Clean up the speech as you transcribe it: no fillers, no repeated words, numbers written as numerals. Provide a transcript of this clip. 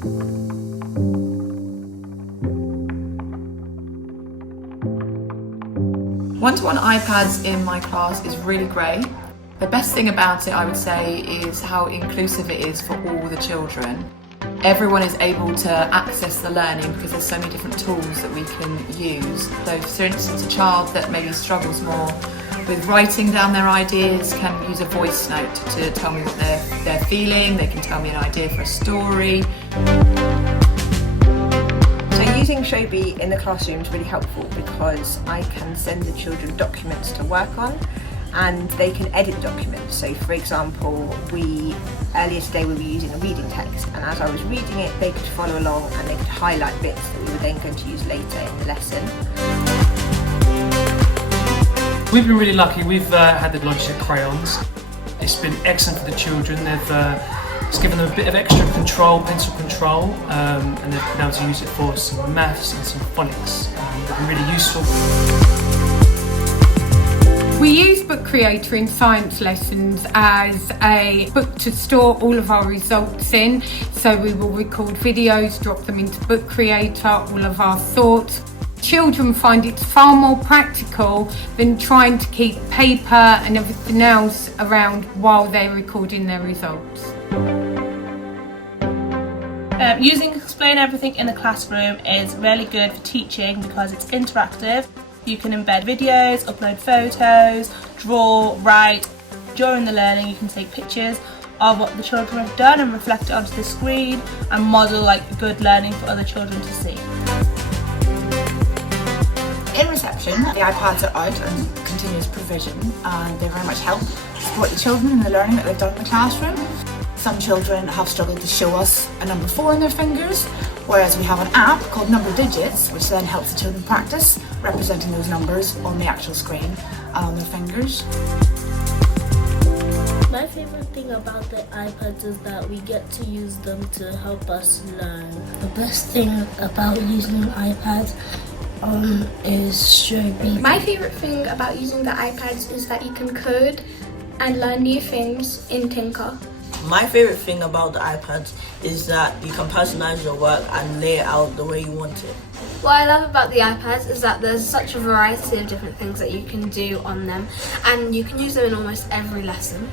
One-to-one iPads in my class is really great. The best thing about it, I would say, is how inclusive it is for all the children. Everyone is able to access the learning because there's so many different tools that we can use. So for instance, a child that maybe struggles more with writing down their ideas can use a voice note to tell me what they're feeling. They can tell me an idea for a story. So using Showbie in the classroom is really helpful because I can send the children documents to work on and they can edit documents. So for example, earlier today we were using a reading text, and as I was reading it they could follow along and they could highlight bits that we were then going to use later in the lesson. We've been really lucky. We've had the Logitech crayons. It's been excellent for the children. It's given them a bit of extra control, pencil control, and they've been able to use it for some maths and some phonics. They've been really useful. We use Book Creator in science lessons as a book to store all of our results in. So we will record videos, drop them into Book Creator, all of our thoughts. Children find it's far more practical than trying to keep paper and everything else around while they're recording their results. Using Explain Everything in the classroom is really good for teaching because it's interactive. You can embed videos, upload photos, draw, write. During the learning you can take pictures of what the children have done and reflect it onto the screen and model good learning for other children to see. In reception, the iPads are out and continuous provision, and they very much help support the children in the learning that they've done in the classroom. Some children have struggled to show us a number 4 on their fingers, whereas we have an app called Number Digits, which then helps the children practice representing those numbers on the actual screen and on their fingers. My favourite thing about the iPads is that we get to use them to help us learn. The best thing about using iPads is Showbie. My favourite thing about using the iPads is that you can code and learn new things in Tinker. My favourite thing about the iPads is that you can personalise your work and lay it out the way you want it. What I love about the iPads is that there's such a variety of different things that you can do on them, and you can use them in almost every lesson.